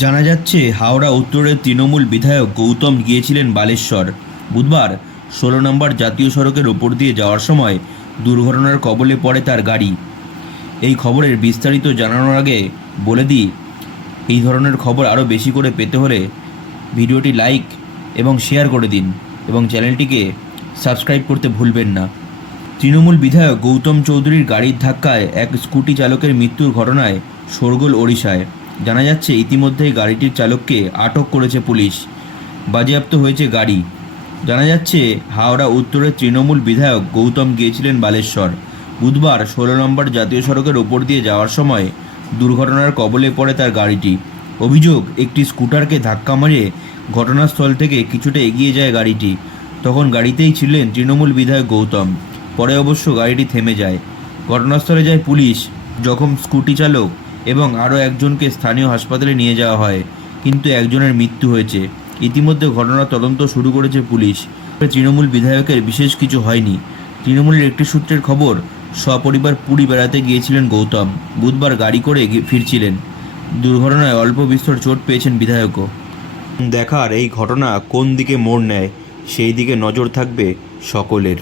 জানা যাচ্ছে, হাওড়া উত্তরের তৃণমূল বিধায়ক গৌতম গিয়েছিলেন বালেশ্বর। বুধবার ষোলো নম্বর জাতীয় সড়কের ওপর দিয়ে যাওয়ার সময় দুর্ঘটনার কবলে পড়ে তার গাড়ি। এই খবরের বিস্তারিত জানানোর আগে বলে দিই, এই ধরনের খবর আরও বেশি করে পেতে হলে ভিডিওটি লাইক এবং শেয়ার করে দিন এবং চ্যানেলটিকে সাবস্ক্রাইব করতে ভুলবেন না। তৃণমূল বিধায়ক গৌতম চৌধুরীর গাড়ির ধাক্কায় এক স্কুটি চালকের মৃত্যুর ঘটনায় শোরগোল ওড়িশায়। জানা যাচ্ছে ইতিমধ্যেই গাড়িটির চালককে আটক করেছে পুলিশ। বাজেয়াপ্ত হয়েছে গাড়ি। জানা যাচ্ছে, হাওড়া উত্তরের তৃণমূল বিধায়ক গৌতম গিয়েছিলেন বালেশ্বর। বুধবার ষোলো নম্বর জাতীয় সড়কের ওপর দিয়ে যাওয়ার সময় দুর্ঘটনার কবলে পড়ে তার গাড়িটি। অভিযোগ, একটি স্কুটারকে ধাক্কা মারে ঘটনাস্থল থেকে কিছুটা এগিয়ে যায় গাড়িটি। তখন গাড়িতেই ছিলেন তৃণমূল বিধায়ক গৌতম। পরে অবশ্য গাড়িটি থেমে যায়। ঘটনাস্থলে যায় পুলিশ। যখন স্কুটি চালক এবং আরও একজনকে স্থানীয় হাসপাতালে নিয়ে যাওয়া হয়, কিন্তু একজনের মৃত্যু হয়েছে। ইতিমধ্যে ঘটনার তদন্ত শুরু করেছে পুলিশ। তৃণমূল বিধায়কের বিশেষ কিছু হয়নি। তৃণমূলের একটি সূত্রের খবর, সপরিবার পুরী বেড়াতে গিয়েছিলেন গৌতম। বুধবার গাড়ি করে ফিরছিলেন। দুর্ঘটনায় অল্প বিস্তর চোট পেয়েছেন বিধায়কও। দেখার এই ঘটনা কোন দিকে মোড় নেয়, সেই দিকে নজর থাকবে সকলের।